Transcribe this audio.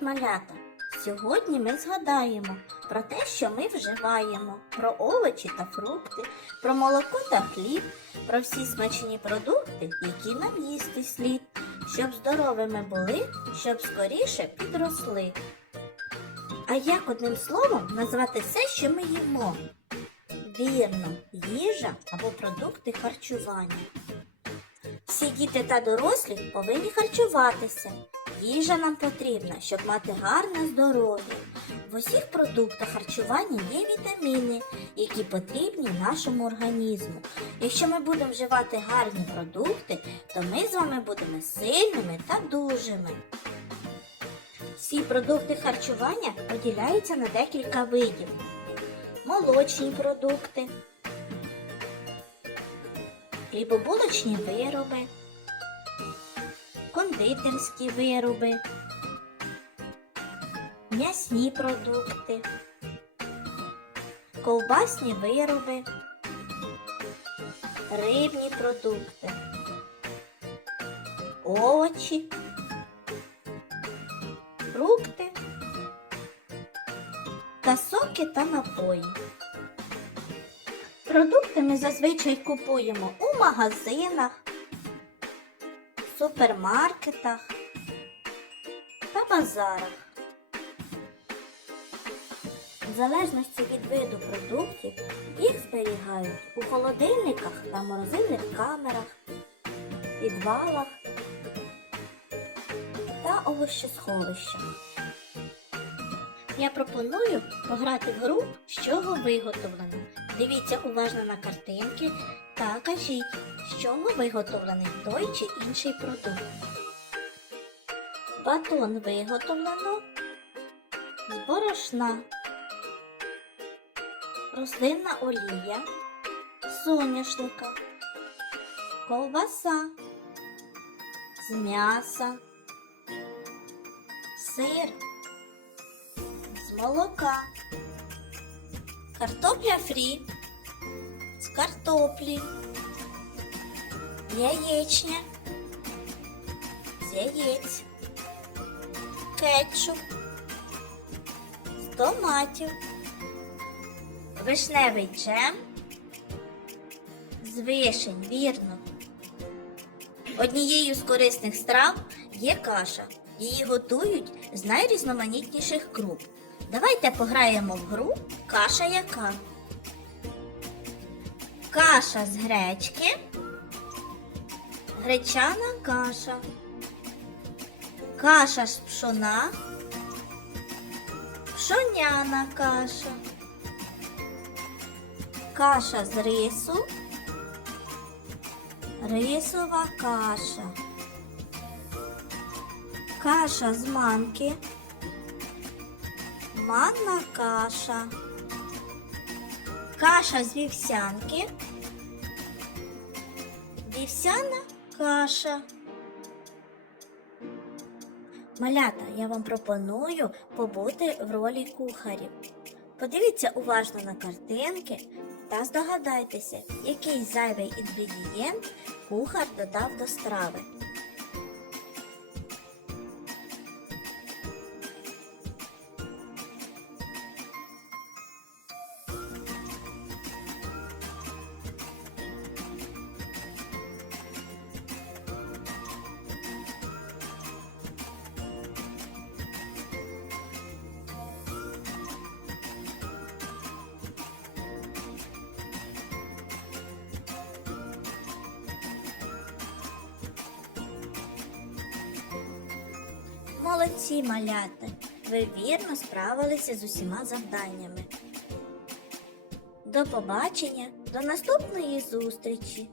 малята! Сьогодні ми згадаємо про те, що ми вживаємо, про овочі та фрукти, про молоко та хліб, про всі смачні продукти, які нам їсти слід, щоб здоровими були, щоб скоріше підросли. А як одним словом назвати все, що ми їмо? Вірно, їжа або продукти харчування. Всі діти та дорослі повинні харчуватися. Їжа нам потрібна, щоб мати гарне здоров'я. В усіх продуктах харчування є вітаміни, які потрібні нашому організму. Якщо ми будемо вживати гарні продукти, то ми з вами будемо сильними та дужими. Всі продукти харчування поділяються на декілька видів. Молочні продукти, хлібобулочні вироби, кондитерські вироби, м'ясні продукти, ковбасні вироби, рибні продукти, овочі, фрукти та соки та напої. Продукти ми зазвичай купуємо у магазинах, супермаркетах та базарах. В залежності від виду продуктів їх зберігають у холодильниках та морозильних камерах, підвалах та овощесховищах. Я пропоную пограти в гру, з чого виготовлено. Дивіться уважно на картинки та кажіть, з чого виготовлений той чи інший продукт. Батон виготовлено з борошна, рослинна олія, соняшника, ковбаса, з м'яса, сир з молока, картопля фрі з картоплі, яєчня з яєць, кетчуп з томатів, вишневий джем з вишень, вірно. Однією з корисних страв є каша. Її готують з найрізноманітніших круп. Давайте пограємо в гру каша яка. Каша з гречки, гречана каша, каша з пшона, пшоняна каша, каша з рису, рисова каша, каша з манки. Манна каша. Каша з вівсянки. Вівсяна каша. Малята, я вам пропоную побути в ролі кухарів. Подивіться уважно на картинки та здогадайтеся, який зайвий інгредієнт кухар додав до страви. Молодці малята! Ви вірно справилися з усіма завданнями. До побачення, до наступної зустрічі!